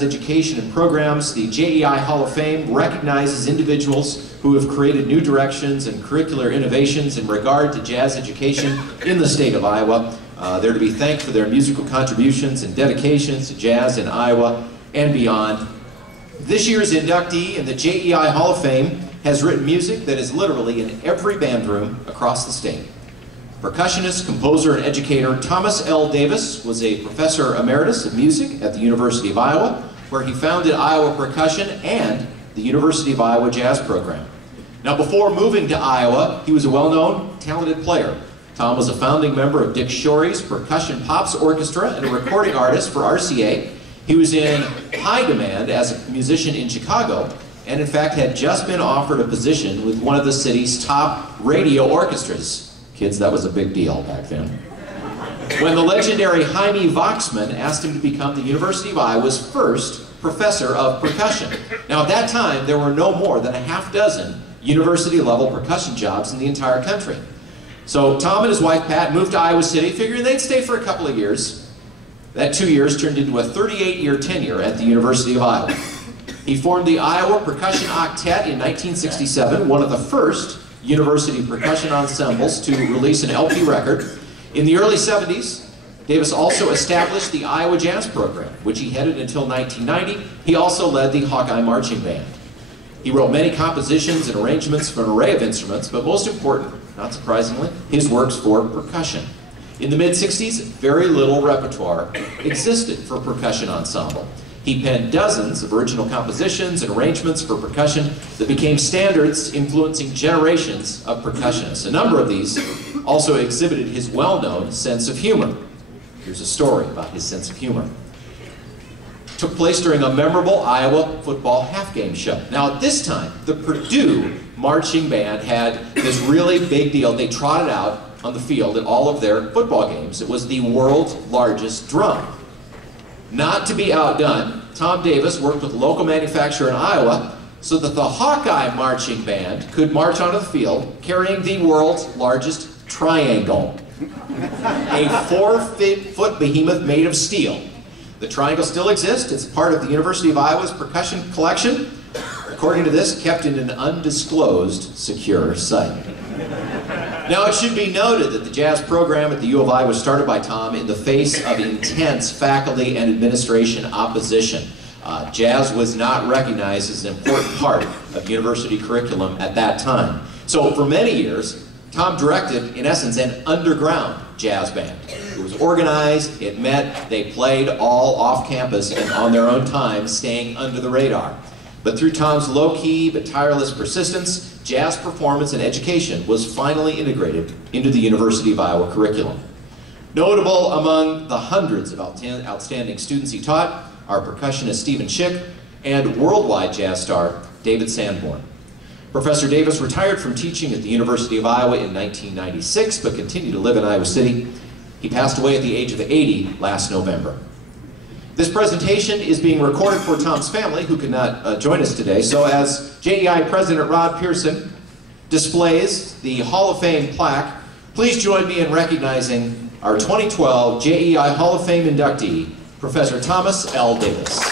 Education and programs, the JEI Hall of Fame recognizes individuals who have created new directions and curricular innovations in regard to jazz education in the state of Iowa. They're to be thanked for their musical contributions and dedications to jazz in Iowa and beyond. This year's inductee in the JEI Hall of Fame has written music that is literally in every band room across the state. Percussionist, composer, and educator Thomas L. Davis was a professor emeritus of music at the University of Iowa, where he founded Iowa Percussion and the University of Iowa Jazz Program. Now, before moving to Iowa, he was a well-known, talented player. Tom was a founding member of Dick Shorey's Percussion Pops Orchestra and a recording artist for RCA. He was in high demand as a musician in Chicago, and in fact had just been offered a position with one of the city's top radio orchestras. Kids, that was a big deal back then. When the legendary Jaime Voxman asked him to become the University of Iowa's first professor of percussion. Now, at that time, there were no more than a half dozen university-level percussion jobs in the entire country. So Tom and his wife, Pat, moved to Iowa City, figuring they'd stay for a couple of years. That 2 years turned into a 38-year tenure at the University of Iowa. He formed the Iowa Percussion Octet in 1967, one of the first university percussion ensembles to release an LP record. In the early 70s, Davis also established the Iowa Jazz Program, which he headed until 1990. He also led the Hawkeye Marching Band. He wrote many compositions and arrangements for an array of instruments, but most important, not surprisingly, his works for percussion. In the mid-60s, very little repertoire existed for percussion ensemble. He penned dozens of original compositions and arrangements for percussion that became standards, influencing generations of percussionists. A number of these also exhibited his well-known sense of humor. Here's a story about his sense of humor. It took place during a memorable Iowa football half-game show. Now, at this time, the Purdue marching band had this really big deal. They trotted out on the field at all of their football games. It was the world's largest drum. Not to be outdone, Tom Davis worked with a local manufacturer in Iowa so that the Hawkeye Marching Band could march onto the field carrying the world's largest triangle, a 4-foot behemoth made of steel. The triangle still exists. It's part of the University of Iowa's percussion collection, according to this, kept in an undisclosed secure site. Now, it should be noted that the jazz program at the U of I was started by Tom in the face of intense faculty and administration opposition. Jazz was not recognized as an important part of university curriculum at that time. So for many years, Tom directed, in essence, an underground jazz band. It was organized, it met, they played all off campus and on their own time, staying under the radar. But through Tom's low-key but tireless persistence, jazz performance and education was finally integrated into the University of Iowa curriculum. Notable among the hundreds of outstanding students he taught are percussionist Stephen Schick and worldwide jazz star David Sanborn. Professor Davis retired from teaching at the University of Iowa in 1996, but continued to live in Iowa City. He passed away at the age of 80 last November. This presentation is being recorded for Tom's family, who could not join us today. So as JEI President Rod Pearson displays the Hall of Fame plaque, please join me in recognizing our 2012 JEI Hall of Fame inductee, Professor Thomas L. Davis.